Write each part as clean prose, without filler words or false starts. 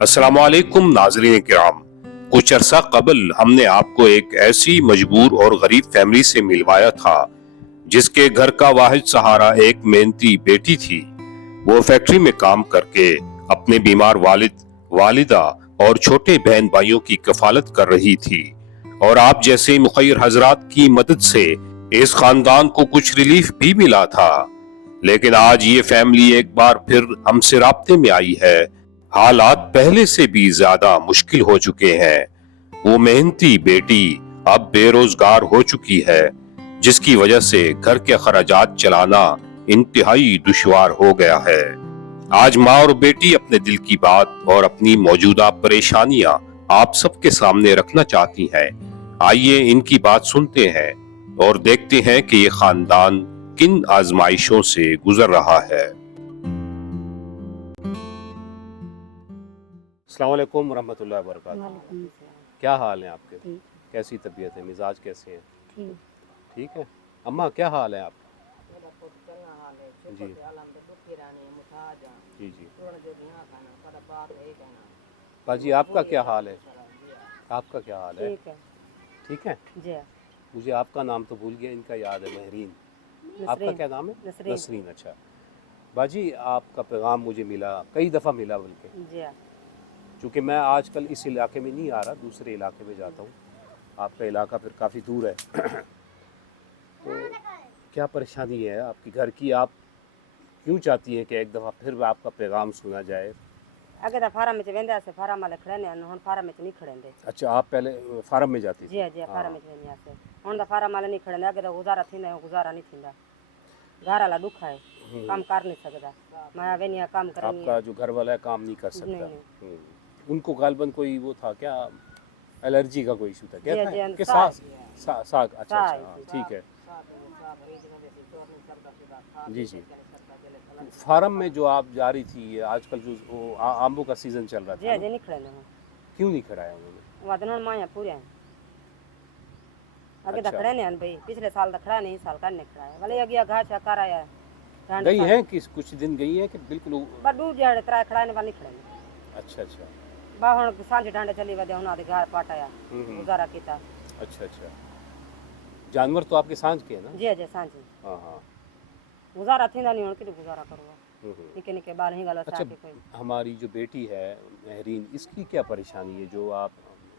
अस्सलामुअलैकुम नाज़रीन किराम। कुछ अरसा कबल हमने आपको एक ऐसी मजबूर और गरीब फैमिली से मिलवाया था जिसके घर का वाहिद सहारा एक मेहनती बेटी थी। वो फैक्ट्री में काम करके अपने बीमार वालिद, वालिदा और छोटे बहन भाइयों की कफालत कर रही थी और आप जैसे मुखय्यर हजरात की मदद से इस खानदान को कुछ रिलीफ भी मिला था। लेकिन आज ये फैमिली एक बार फिर हमसे राब्ते में आई है। हालात पहले से भी ज्यादा मुश्किल हो चुके हैं। वो मेहनती बेटी अब बेरोजगार हो चुकी है, जिसकी वजह से घर के खर्चात चलाना इंतहाई दुश्वार हो गया है। आज माँ और बेटी अपने दिल की बात और अपनी मौजूदा परेशानियां आप सबके सामने रखना चाहती हैं। आइए इनकी बात सुनते हैं और देखते हैं कि ये खानदान किन आजमाइशों से गुजर रहा है। अस्सलाम वालेकुम रहमतुल्लाहि व बरकातहू। वालेकुम सलाम। क्या हाल है आपके? ठीक कैसी तबीयत है? मिजाज कैसे हैं? ठीक। ठीक है। अम्मा क्या हाल है आपका? मेरा पुत चंगा हाल है जी। शुक्र से आलम तो दुखी रानी मुताज हां जी जी। थोड़ा जो यहाँ खाना kada बात है कहना बाजी आपका क्या हाल है? आपका क्या हाल है? ठीक है ठीक है। जी। मुझे आपका नाम तो भूल गया, इनका याद है, महरीन। आपका नसरीन। क्या नाम है? नसरीन। नसरीन। अच्छा बाजी, आपका पैगाम मुझे मिला, कई दफ़ा मिला बल्कि, जी। चूँकि मैं आजकल इस इलाके में नहीं आ रहा, दूसरे इलाके में जाता हूँ। आपका इलाका फिर काफ़ी दूर है। तो क्या परेशानी है आपकी घर की? आप क्यों चाहती हैं कि एक दफ़ा फिर आपका पैगाम सुना जाए? अगे तो फार्म में वेंदे से फार्म वाले खड़े ने हुन फार्म में नहीं खड़ेंदे। अच्छा, आप पहले फार्म में जाती थी? जी जी फार्म में वेंदे से हुन तो फार्म वाले नहीं खड़ेंदे। अगे तो गुजारा थींदा गुजारा नहीं थींदा। घर वाला दुख है, काम कर नहीं सकदा। मैं वेनिया काम करनी आपका जो घर वाला है काम नहीं कर सकता? नहीं। उनको गालबन कोई वो था क्या, एलर्जी का कोई इशू था क्या? जी, था जी, कि साग। साग? अच्छा साग, अच्छा, हाँ, जी। ठीक है। जी जी। जी फार्म में जो आप जा रही थी, ये आजकल जो वो आमों का सीजन चल रहा था जी ना, जी नहीं खड़ेंदे। क्यों नहीं कराया उन्होंने? वदन माया पूरे हैं। अगे तो अच्छा। खड़े ने भाई पिछले साल तो खड़ा नहीं, इस साल का नहीं खड़ा है। भले अगे घास कराया गई हैं कि कुछ दिन गई हैं कि बिल्कुल बडू जड़ त्रा खड़ा ने वाली खड़े। अच्छा अच्छा। बा हुन सांझ ढांडे चली वदे हुन आदे घर पाटाया गुजारा कीता। अच्छा अच्छा। जानवर तो आपके सांझ के हैं ना? जी जी सांझ हाँ हाँ। गुजारा थींदा नहीं हुन कि गुजारा करवा। हम्म। निके निके बाल ही गला अच्छा, के कोई हमारी जो बेटी है महरीन, इसकी क्या परेशानी है जो आप,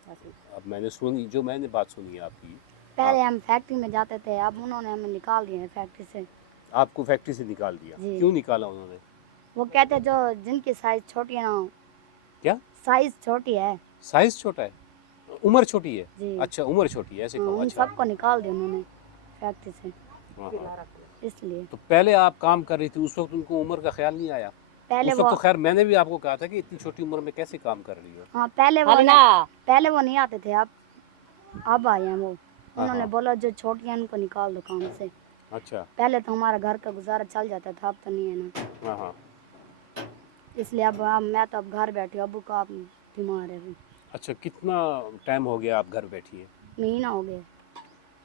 ऐसी। अब मैंने सुनी, जो मैंने बात सुनी है आपकी, पहले हम फैक्ट्री में जाते थे, अब उन्होंने हमें निकाल दिया है फैक्ट्री से। आपको फैक्ट्री से निकाल दिया? जी। क्यों निकाला उन्होंने? वो कहते जो जिनकी साइज छोटी है ना, क्या साइज छोटी है साइज छोटा है, उम्र छोटी है? जी। अच्छा, उम्र छोटी है, ऐसे कहो। उन अच्छा। सबको निकाल दिया उन्होंने फैक्ट्री से, हाँ, हाँ। इसलिए। तो पहले आप काम कर रही थी, उस वक्त उनको उम्र का ख्याल नहीं आया? पहले उस वो वक्त तो खैर मैंने भी आपको कहा था कि इतनी छोटी उम्र में कैसे काम कर रही हो। हाँ पहले वो नहीं आते थे, अब आए हैं वो। उन्होंने बोला जो छोटी है उनको निकाल दो काम से। अच्छा। पहले तो हमारा घर का गुजारा चल जाता था, अब तो नहीं है ना, हाँ हाँ। इसलिए अब मैं तो अब घर बैठी हूँ, अबू का बीमार है अभी। अच्छा, कितना टाइम हो गया आप घर बैठी हैं? महीना हो गया।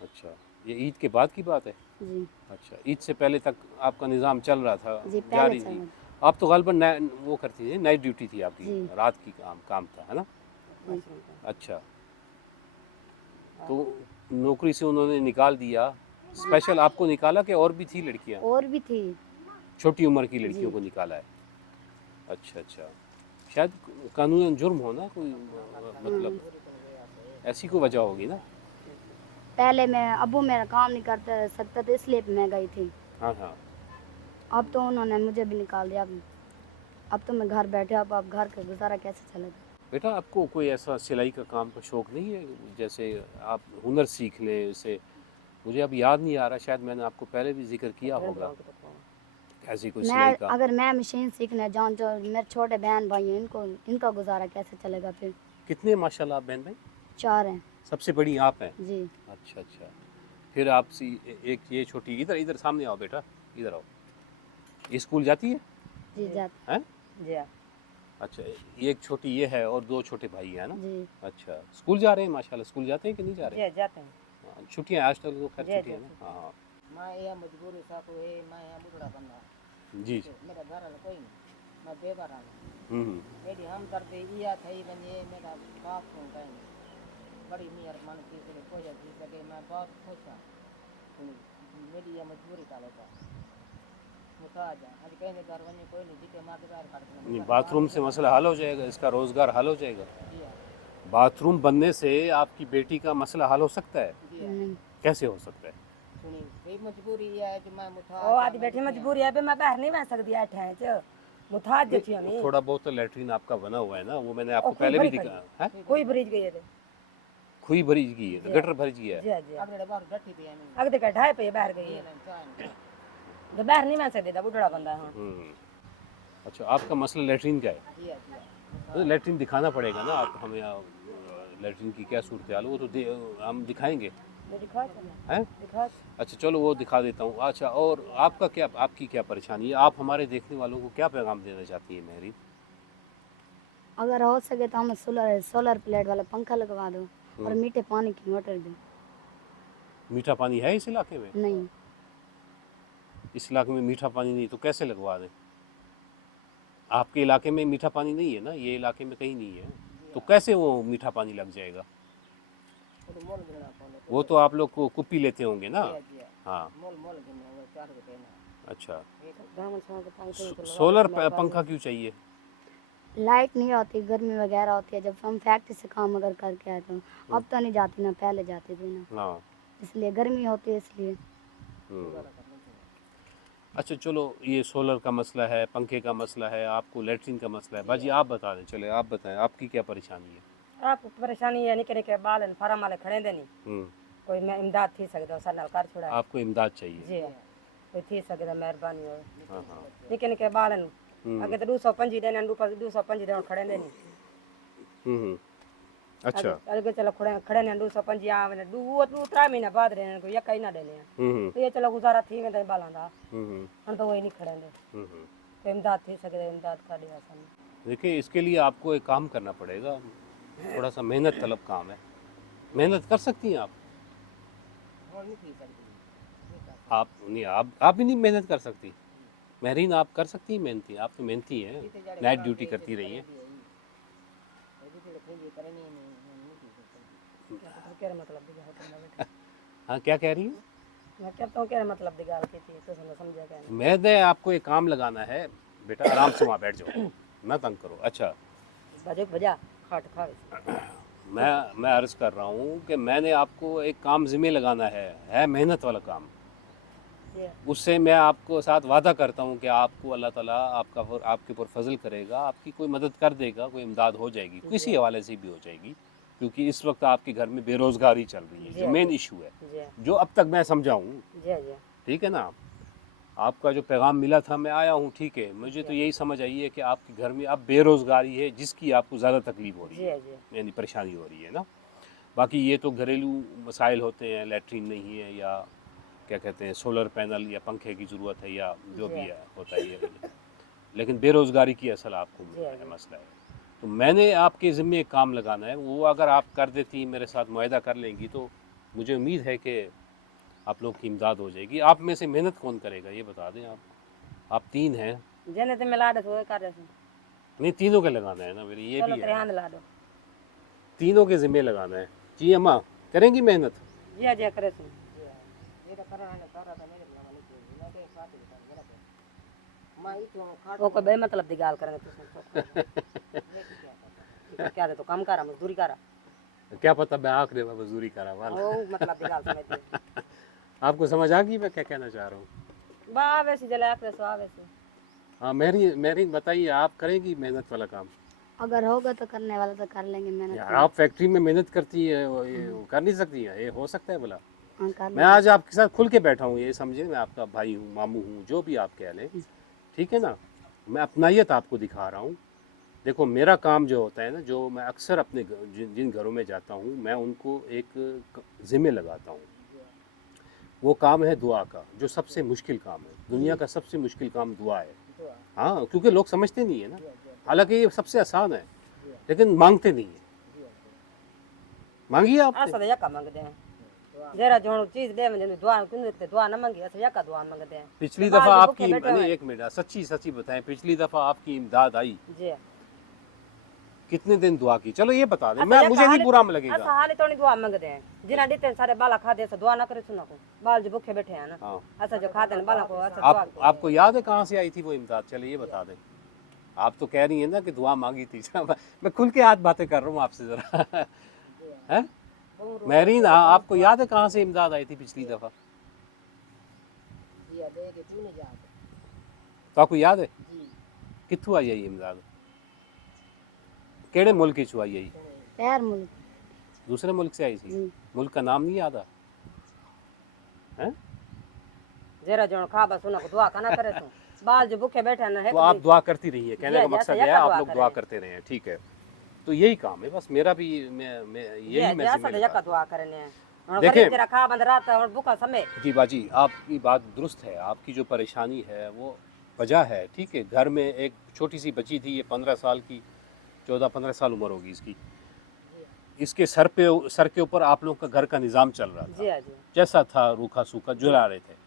अच्छा, ये ईद के बाद की बात है? जी अच्छा, ईद से पहले तक आपका निज़ाम चल रहा था? जी पहले जारी चल थी? रहा आप तो गालबन वो करती थी, नाइट ड्यूटी थी आपकी, जी। रात की काम था, है ना? जी। अच्छा, तो नौकरी से उन्होंने निकाल दिया। स्पेशल आपको निकाला कि और भी थी लड़कियां? और भी थी। छोटी उम्र की लड़कियों जी। को निकाला है? अच्छा अच्छा। शायद कानूनन जुर्म हो ना कोई, मतलब ऐसी कोई वजह होगी ना? पहले मैं अबू मेरा काम नहीं करता सकता था, इसलिए मैं गई थी। हाँ हाँ। अब तो उन्होंने मुझे भी निकाल दिया। अब तो मैं घर बैठे, अब घर का गुजारा कैसे चलेगा? बेटा, आपको कोई ऐसा सिलाई का काम का शौक़ नहीं है, जैसे आप हुनर सीख लें? इसे मुझे अब याद नहीं आ रहा, शायद मैंने आपको पहले भी जिक्र किया होगा, ऐसी कोई सिलाई मैं का। अगर मैं मशीन सीखने जाऊँ, जो मेरे छोटे बहन भाई हैं, इनका गुजारा कैसे चलेगा फिर? कितने माशाल्लाह आप बहन भाई? 4 हैं। सबसे बड़ी आप हैं? जी। अच्छा अच्छा। फिर आपसी एक ये छोटी, इधर इधर सामने आओ बेटा, इधर आओ। ये स्कूल जाती है? जी जाते हैं? जी अच्छा, एक छोटी ये है और 2 छोटे भाई हैं ना? जी। अच्छा, स्कूल जा रहे हैं माशाल्लाह? स्कूल जाते हैं कि नहीं जा रहे? जी जाते हैं। हाँ, छुट्टियाँ आज तक तो खैर जी, छुट्टियाँ जी, ना। हाँ हाँ। मैं ये मजबूरी सा तो है मैं यहाँ बुढ़ा बंदा जी। मेरा घर वाला कोई नहीं मैं बेबारा हूँ एडी हम दर्द इया थई वञे मेरा बाप को कहीं बड़ी मेहरबानी थी करे कोई थी सके मैं बहुत खुश हूं मेरी ये मजबूरी का बेटा मुताज आज कहीं घर वञे कोई नहीं जिते मां के बाहर काट नहीं, बाथरूम से मसला हल हो जाएगा, इसका रोजगार हल हो जाएगा। बाथरूम बनने से आपकी बेटी का मसला हल हो सकता है? नहीं। कैसे हो सकता है? सुनी कोई मजबूरी है जो मैं मुताज ओ आदि बैठी मजबूरी है बे मैं बाहर नहीं बह सकती है ठहर च मुताज जे छी हमें थोड़ा बहुत तो लैट्रिन आपका बना हुआ है ना, वो मैंने आपको खुई पहले भी भरी दिखा है। कोई ब्रिज गई है खुई भरी गई है, गटर भरी गई है। जी जी अपने बाहर डटी पे है अगदे का ढाई पे बाहर गई है जो बाहर नहीं बह सकते दा बुढ़ा बंदा हां अच्छा, आपका मसला लैट्रिन का है? तो लैट्रिन दिखाना पड़ेगा ना आप हमें, लैट्रिन की क्या सूरत हाल वो तो हम दिखाएंगे दिखा हैं। दिखा अच्छा चलो वो दिखा देता हूँ। अच्छा, और आपका क्या, आपकी क्या परेशानी है? आप हमारे देखने वालों को क्या पैगाम देना चाहती है मेहरीन? अगर हो सके तो हमें सोलर प्लेट वाला पंखा लगवा दो और मीठे पानी की मोटर दो। मीठा पानी है इस इलाके में? नहीं, इस इलाके में मीठा पानी नहीं तो कैसे लगवा दें? आपके इलाके में मीठा पानी नहीं है ना, ये इलाके में कहीं नहीं है, तो कैसे वो मीठा पानी लग जाएगा? मोल गिरना पड़े वो तो आप लोग को कुप्पी लेते होंगे ना? हाँ मोल मोल गिरना 4 रुपए ना अच्छा। दामन छाव के पंखे सोलर पंखा क्यों चाहिए? लाइट नहीं होती, गर्मी वगैरह होती है, जब हम फैक्ट्री से काम अगर करके आए तो अब तो नहीं जाती ना, पहले जाती थी ना, हाँ इसलिए गर्मी होती है इसलिए। अच्छा चलो, ये सोलर का मसला है, पंखे का मसला है, आपको लैट्रिन का मसला है। बाजी आप बता दें, चले आप बताएं आपकी क्या परेशानी है? आप परेशानी है निकले के बाल फार्म वाले खड़े देनी कोई मैं इमदाद थी सकदा सर नाल कर छोड़ा आपको इमदाद चाहिए? जी कोई थी सकदा मेहरबानी हो हाँ हाँ निके निके बालन अगे तो 225 देने 225 देने खड़े देनी हम्म। अच्छा अगे चलो खड़े ने 225 आवे दू 3 महीना बाद रहने को या कहीं ना देने तो ये चलो गुजारा थी में तो बालन दा हम तो वही नहीं खड़े दे कोई इमदाद थी सकदा इमदाद का दिया सन। देखिए, इसके लिए आपको एक काम करना पड़ेगा, थोड़ा सा मेहनत तलब काम है। मेहनत कर सकती हैं आप? और नहीं थी सकती आप नहीं, आप भी नहीं मेहनत कर सकती? महरीन आप कर सकती हैं मेहनती? आप तो मेहनती हैं, नाइट ड्यूटी करती रही हैं। क्या मतलब दिया बेटा हाँ क्या कह रही हैं? मैं कहता हूँ क्या मतलब दिगाल की थी तो समझा क्या मैंने आपको एक काम लगाना है बेटा, आराम से वहाँ बैठ जाओ, ना तंग करो। अच्छा बजे बजा खाट खावे मैं अर्ज़ कर रहा हूँ कि मैंने आपको एक काम ज़िम्मे लगाना है मेहनत वाला काम। उससे मैं आपको साथ वादा करता हूँ कि आपको अल्लाह ताला आपके ऊपर फजल करेगा, आपकी कोई मदद कर देगा, कोई इमदाद हो जाएगी, किसी हवाले से भी हो जाएगी, क्योंकि इस वक्त आपके घर में बेरोज़गारी चल रही है, जो मेन इशू है, जो अब तक मैं समझा हूँ। ठीक है ना? आपका जो पैगाम मिला था, मैं आया हूँ, ठीक है, मुझे तो यही समझ आई है कि आपके घर में अब बेरोज़गारी है, जिसकी आपको ज़्यादा तकलीफ हो रही है, यानी परेशानी हो रही है ना। बाकी ये तो घरेलू मसाइल होते हैं, लैट्रिन नहीं है या क्या कहते हैं सोलर पैनल या पंखे की ज़रूरत है या जो भी है होता है ये, लेकिन बेरोज़गारी की असल आपको मसला है। तो मैंने आपके ज़िम्मे एक काम लगाना है, वो अगर आप कर देती, मेरे साथ मुआहदा कर लेंगी, तो मुझे उम्मीद है कि आप लोग की इमदाद हो जाएगी। आप में से मेहनत कौन करेगा ये बता दें। आप 3 हैं, जेने ते मिला दे तो कर दे नहीं तीनों के लगाना है ना मेरी, ये चलो भी तेरे है, हाथ ला दो तीनों के ज़िम्मे लगाना है। जी अम्मा करेंगी मेहनत? जी करे सुन ये तो करा है सारा था मेरे नाम नहीं मैं तो साथ ही कर मेरा मैं ही तो खाट वो कोई बे मतलब दी गाल करेंगे तो क्या दे तो काम करा मजदूरी करा क्या पता मैं आखिरी में मजदूरी करा वाला। वो मतलब दी गाल समझते आपको समझ आ गई मैं क्या कहना चाह रहा हूँ? बा वैसे जला आखरे सो आवे से हाँ मेरी बताइए, आप करेंगी मेहनत वाला काम? अगर होगा तो करने वाला तो कर लेंगे मेहनत। यार आप फैक्ट्री में मेहनत करती है, ये कर नहीं सकती है? ये हो सकता है भला? हाँ, कर मैं आज आपके साथ खुल के बैठा हूँ, ये समझे, मैं आपका भाई हूँ, मामू हूँ, जो भी आप कह लें, ठीक है ना। मैं अपनायत आपको दिखा रहा हूँ। देखो मेरा काम जो होता है ना, जो मैं अक्सर अपने जिन घरों में जाता हूँ, मैं उनको एक ज़िम्मे लगाता हूँ। वो काम है दुआ का, जो सबसे मुश्किल काम है, दुनिया का सबसे मुश्किल काम दुआ है। हाँ, क्योंकि लोग समझते नहीं है ना, हालांकि ये सबसे आसान है, लेकिन मांगते नहीं है। मांगिए आप। ऐसा तो यका मांगते हैं जरा जो चीज दे में दुआ कुंदते दुआ न मांगी ऐसा यका दुआ मांगते हैं। पिछली दफा आपकी, एक मिनट, सच्ची बताएं, पिछली दफा आपकी इमदाद आई, जी कितने दिन दुआ की, चलो ये बता दें, अच्छा, मैं ये मुझे नहीं कहानी- बुरा अच्छा लगेगा। हाली तो नहीं दुआ मंगते हैं जिन्हें देते हैं सारे बाला खाते से दुआ ना करे सुना को बाल जो भूखे बैठे हैं ना हाँ। अच्छा जो खाते हैं बाला को अच्छा दुआ आप आपको याद है कहाँ से आई थी वो इमदाद, चलो ये बता दें। आप तो कह रही हैं ना कि दुआ मांगी थी। मैं खुल के आज बातें कर रहा हूँ आपसे जरा। हैं महरीन, आपको याद है कहाँ से इमदाद आई थी पिछली दफा? जी दे के तू नहीं जाते तो आपको याद है जी कित्थों आई है ये इमदाद? केड़े मुल्क चो आई है ये? पैर मुल्क दूसरे मुल्क से आई थी? जी मुल्क का नाम नहीं याद? हैं जरा जो खा बस सुना को दुआ का ना करे तो बाल जो भूखे बैठे हैं ना है तो आप दुआ करती रही है, कहने का जी, मकसद जैसे है यका आप दुआ लोग करें। दुआ करते रहे हैं, ठीक है। तो यही काम है बस, मेरा भी यही मैं जैसा जिम्मे यका लगा। दुआ करने हैं और देखें- गरीब जरा खा बंद रात और भूखा समय जी बाजी, आपकी बात दुरुस्त है, आपकी जो परेशानी है वो वजह है, ठीक है। घर में एक छोटी सी बच्ची थी, ये 15 साल की, 14-15 साल उम्र होगी इसकी, इसके सर के ऊपर आप लोग का घर का निज़ाम चल रहा जी था, हाँ जी जैसा था रूखा सूखा जुला रहे थे।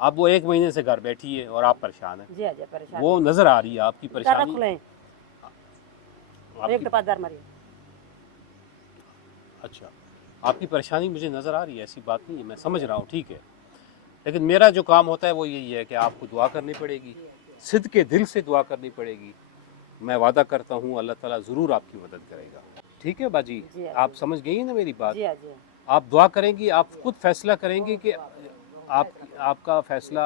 अब वो 1 महीने से घर बैठी है और आप परेशान हैं, जी हाँ जी परेशान वो नज़र आ रही है आपकी रख परेशानी लें एक आपकी, तो पादर मरी अच्छा आपकी परेशानी मुझे नज़र आ रही है, ऐसी बात नहीं है, मैं समझ रहा हूँ, ठीक है। लेकिन मेरा जो काम होता है वो यही है कि आपको दुआ करनी पड़ेगी, सिद्ध के दिल से दुआ करनी पड़ेगी। मैं वादा करता हूँ अल्लाह ताला ज़रूर आपकी मदद करेगा, ठीक है बाजी? जी हाँ, आप समझ गई ना मेरी बात? जी हाँ जी आप दुआ करेंगी, आप खुद फैसला करेंगी कि आपका फैसला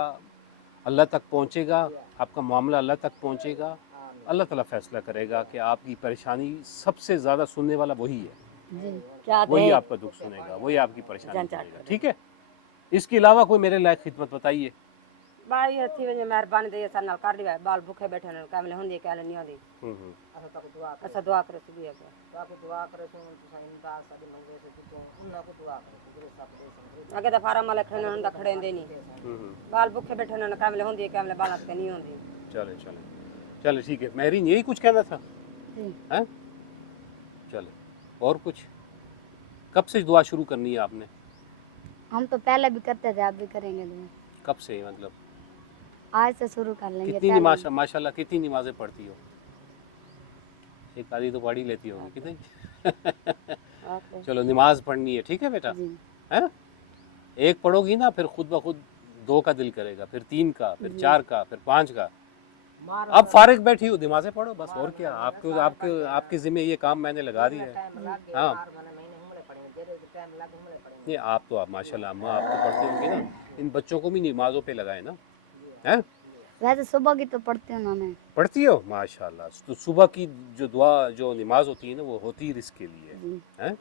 अल्लाह तक पहुँचेगा, आपका मामला अल्लाह तक पहुँचेगा। अल्लाह ताला फैसला करेगा कि आपकी परेशानी सबसे ज़्यादा सुनने वाला वही है, जी क्या वही दें आपका दुख सुनेगा, वही आपकी परेशानी जान चाट सुनेगा, ठीक है। इसके अलावा कोई मेरे लायक खिदमत बताइए। भाई अच्छी वजह मेहरबानी दे सर नाल कर दिया बाल भूखे बैठे ने काम ले हुंदी कहले नहीं आंदी अच्छा तक दुआ कर अच्छा दुआ करे सुबह को तो आपको दुआ करे तो तुसा इमदाद साडी मंगे से तो उन्ना को दुआ करे तो गुरु साहब दे समझे अगे तो फार्म वाले खड़े हुंदा खड़े देनी बाल भूखे बैठे ने काम ले हुंदी काम ले बाल के नहीं हुंदी चले चले चले, ठीक है। महरीन यही कुछ कहना था, जी हैं? चले, और कुछ? कब से दुआ शुरू करनी है आपने? हम तो पहले भी करते थे, आप भी करेंगे दुआ। कब से, मतलब आज से शुरू कर लेंगे कितनी पहले। नमाज, माशाल्लाह कितनी नमाजें पढ़ती हो? एक आधी तो पढ़ी लेती होगी, कितनी? चलो नमाज पढ़नी है, ठीक है बेटा, जी है? एक पढ़ोगी ना फिर खुद ब खुद 2 का दिल करेगा, फिर 3 का, फिर 4 का, फिर 5 का। मार अब फारिग बैठी हो, नमाजें पढ़ो बस, और क्या। आपके जिम्मे ये काम मैंने लगा दिया है। टाइम लग गया हाँ। मार मैंने महीने हमले पड़ेंगे जेरे के टाइम लग हमले पड़ेंगे नहीं, आप तो माशाल्लाह अम्मा, आप तो पढ़ते होंगे ना, इन बच्चों को भी नमाजों पे लगाए ना, हैं? वैसे सुबह की तो पढ़ती हूँ ना मैं। पढ़ती हो माशाल्लाह। तो सुबह की जो दुआ, जो नमाज होती है ना, वो होती है इसके लिए, जी हैं?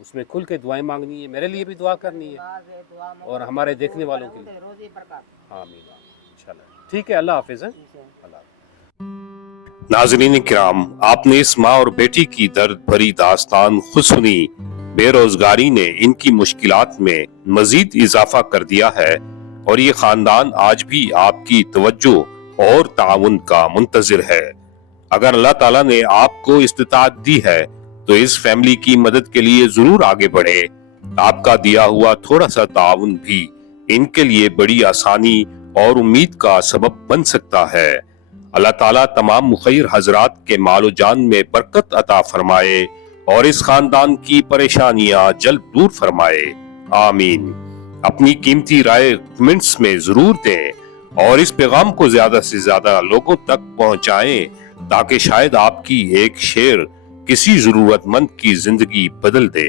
उसमें खुल के दुआएं मांगनी है, मेरे लिए भी दुआ करनी है नमाज है दुआ मांगो और हमारे देखने वालों के लिए। रोजी बरकत आमीन इंशाल्लाह, ठीक है। अल्लाह हाफिज़, हैं? अल्लाह हाफिज़। नाज़रीन किराम, आपने इस माँ और बेटी की दर्द भरी दास्तान खुद सुनी। बेरोजगारी ने इनकी मुश्किलात में मजीद इजाफा कर दिया है और ये खानदान आज भी आपकी तवज्जो और ताउन का मुंतजिर है। अगर अल्लाह ताला ने आपको इस्तिताअत दी है तो इस फैमिली की मदद के लिए जरूर आगे बढ़े। आपका दिया हुआ थोड़ा सा ताउन भी इनके लिए बड़ी आसानी और उम्मीद का सबब बन सकता है। अल्लाह ताला तमाम मुखैर हजरात के मालो जान में बरकत अता फरमाए और इस खानदान की परेशानियां जल्द दूर फरमाए, आमीन। अपनी कीमती राय कमेंट्स में जरूर दें और इस पैगाम को ज्यादा से ज्यादा लोगों तक पहुंचाएं ताकि शायद आपकी एक शेयर किसी जरूरतमंद की जिंदगी बदल दे।